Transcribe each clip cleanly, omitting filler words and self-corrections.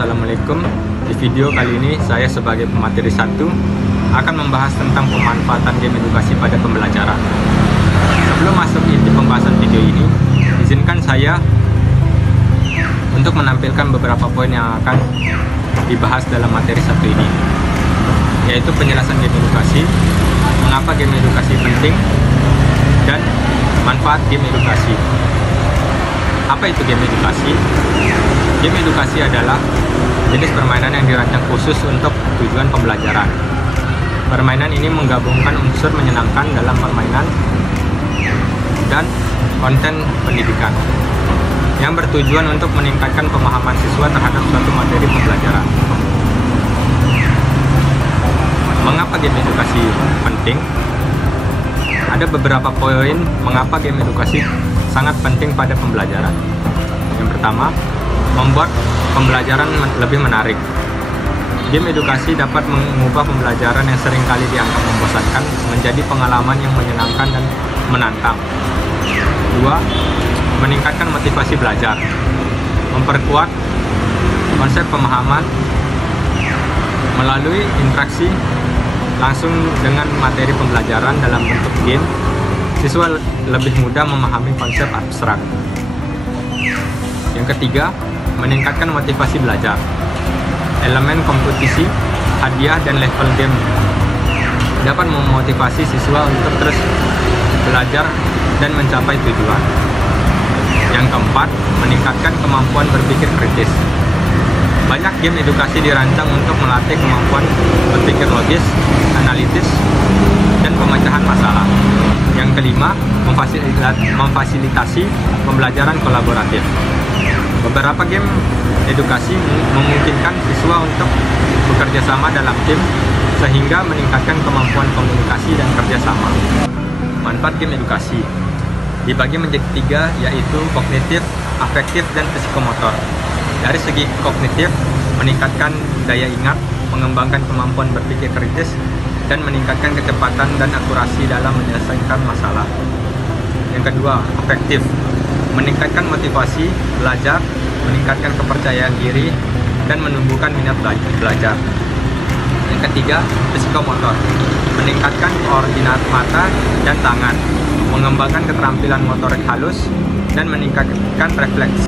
Assalamualaikum. Di video kali ini saya sebagai pemateri 1 akan membahas tentang pemanfaatan game edukasi pada pembelajaran. Sebelum masuk inti pembahasan video ini, izinkan saya untuk menampilkan beberapa poin yang akan dibahas dalam materi 1 ini, yaitu penjelasan game edukasi, mengapa game edukasi penting, dan manfaat game edukasi. Apa itu game edukasi? Game edukasi adalah jenis permainan yang dirancang khusus untuk tujuan pembelajaran. Permainan ini menggabungkan unsur menyenangkan dalam permainan dan konten pendidikan yang bertujuan untuk meningkatkan pemahaman siswa terhadap suatu materi pembelajaran. Mengapa game edukasi penting? Ada beberapa poin mengapa game edukasi sangat penting pada pembelajaran. Yang pertama, membuat pembelajaran lebih menarik. Game edukasi dapat mengubah pembelajaran yang seringkali dianggap membosankan menjadi pengalaman yang menyenangkan dan menantang. 2. Meningkatkan motivasi belajar. Memperkuat konsep pemahaman melalui interaksi langsung dengan materi pembelajaran dalam bentuk game. Siswa lebih mudah memahami konsep abstrak. Yang ketiga, meningkatkan motivasi belajar. Elemen kompetisi, hadiah, dan level game dapat memotivasi siswa untuk terus belajar dan mencapai tujuan. Yang keempat, meningkatkan kemampuan berpikir kritis. Banyak game edukasi dirancang untuk melatih kemampuan berpikir logis, analitis, dan pemecahan masalah. Yang kelima, memfasilitasi pembelajaran kolaboratif. Beberapa game edukasi memungkinkan siswa untuk bekerja sama dalam tim sehingga meningkatkan kemampuan komunikasi dan kerjasama. Manfaat game edukasi dibagi menjadi 3, yaitu kognitif, afektif, dan psikomotor. Dari segi kognitif, meningkatkan daya ingat, mengembangkan kemampuan berpikir kritis, dan meningkatkan kecepatan dan akurasi dalam menyelesaikan masalah. Yang kedua, afektif, meningkatkan motivasi belajar, meningkatkan kepercayaan diri, dan menumbuhkan minat belajar. Yang ketiga, psikomotor, meningkatkan koordinat mata dan tangan, mengembangkan keterampilan motorik halus, dan meningkatkan refleks.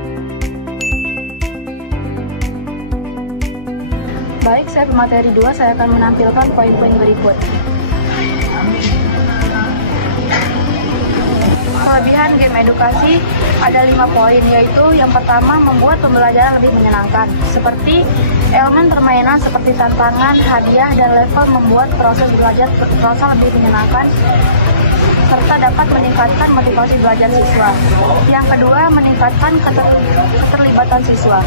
Baik, saya pemateri 2, saya akan menampilkan poin-poin berikut. Kelebihan game edukasi ada 5 poin, yaitu yang pertama, membuat pembelajaran lebih menyenangkan. Seperti elemen permainan seperti tantangan, hadiah, dan level membuat proses belajar terasa lebih menyenangkan serta dapat meningkatkan motivasi belajar siswa. Yang kedua, meningkatkan keterlibatan siswa.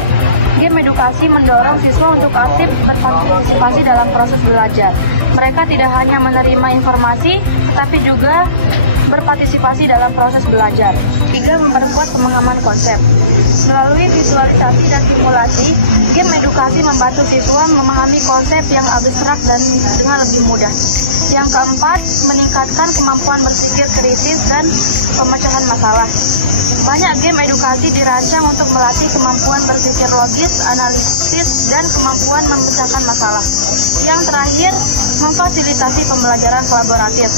Game edukasi mendorong siswa untuk aktif berpartisipasi dalam proses belajar. Mereka tidak hanya menerima informasi, tapi juga berpartisipasi dalam proses belajar. 3. Memperkuat pemahaman konsep. Melalui visualisasi dan simulasi, game edukasi membantu siswa memahami konsep yang abstrak dan dengan lebih mudah. Yang keempat, meningkatkan kemampuan berpikir kritis dan pemecahan masalah. Banyak game edukasi dirancang untuk melatih kemampuan berpikir logis, analisis, dan kemampuan memecahkan masalah. Yang terakhir, memfasilitasi pembelajaran kolaboratif.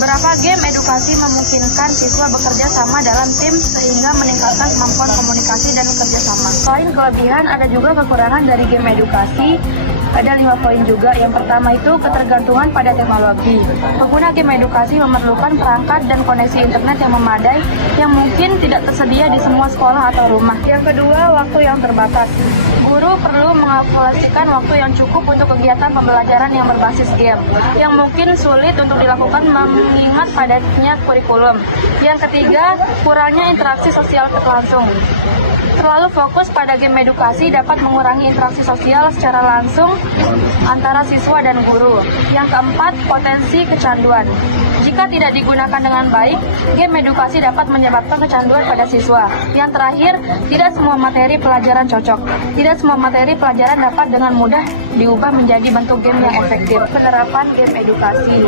Beberapa game edukasi memungkinkan siswa bekerja sama dalam tim sehingga meningkatkan kemampuan komunikasi dan kerjasama. Selain kelebihan, ada juga kekurangan dari game edukasi. Ada 5 poin juga. Yang pertama itu ketergantungan pada teknologi. Pengguna game edukasi memerlukan perangkat dan koneksi internet yang memadai yang mungkin tidak tersedia di semua sekolah atau rumah. Yang kedua, waktu yang terbatas. Guru perlu mengalokasikan waktu yang cukup untuk kegiatan pembelajaran yang berbasis game, yang mungkin sulit untuk dilakukan mengingat padatnya kurikulum. Yang ketiga, kurangnya interaksi sosial langsung. Terlalu fokus pada game edukasi dapat mengurangi interaksi sosial secara langsung antara siswa dan guru. Yang keempat, potensi kecanduan. Jika tidak digunakan dengan baik, game edukasi dapat menyebabkan kecanduan pada siswa. Yang terakhir, tidak semua materi pelajaran cocok. Tidak semua materi pelajaran dapat dengan mudah diubah menjadi bentuk game yang efektif. Penerapan game edukasi.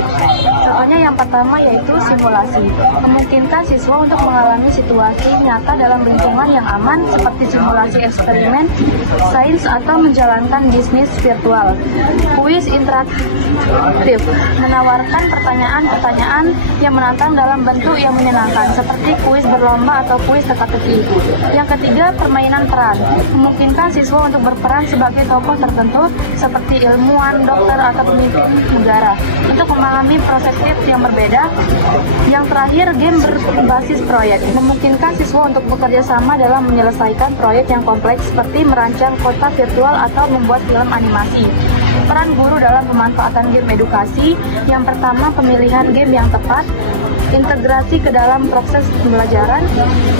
Contohnya yang pertama yaitu simulasi. Memungkinkan siswa untuk mengalami situasi nyata dalam lingkungan yang aman seperti simulasi eksperimen, sains, atau menjalankan bisnis virtual. Kuis interaktif. Menawarkan pertanyaan-pertanyaan yang menantang dalam bentuk yang menyenangkan seperti kuis berlomba atau kuis teka-teki. Yang ketiga, permainan peran. Memungkinkan siswa untuk berperan sebagai tokoh tertentu seperti ilmuwan, dokter, atau pemimpin negara untuk memahami perspektif yang berbeda. Yang terakhir, game berbasis proyek. Memungkinkan siswa untuk bekerja sama dalam menyelesaikan proyek yang kompleks seperti merancang kota virtual atau membuat film animasi. Peran guru dalam pemanfaatan game edukasi. Yang pertama, pemilihan game yang tepat, integrasi ke dalam proses pembelajaran,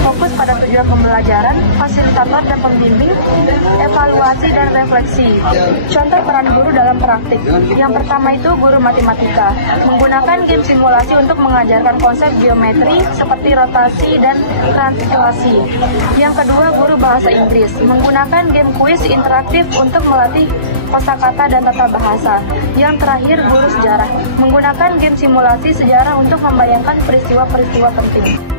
fokus pada tujuan pembelajaran, fasilitator dan pembimbing, evaluasi dan refleksi. Contoh peran guru dalam praktik. Yang pertama itu guru matematika, menggunakan game simulasi untuk mengajarkan konsep geometri seperti rotasi dan kalkulasi. Yang kedua, guru bahasa Inggris, menggunakan game kuis interaktif untuk melatih kosakata dan tata bahasa. Yang terakhir, guru sejarah, menggunakan game simulasi sejarah untuk membayangkan peristiwa-peristiwa penting.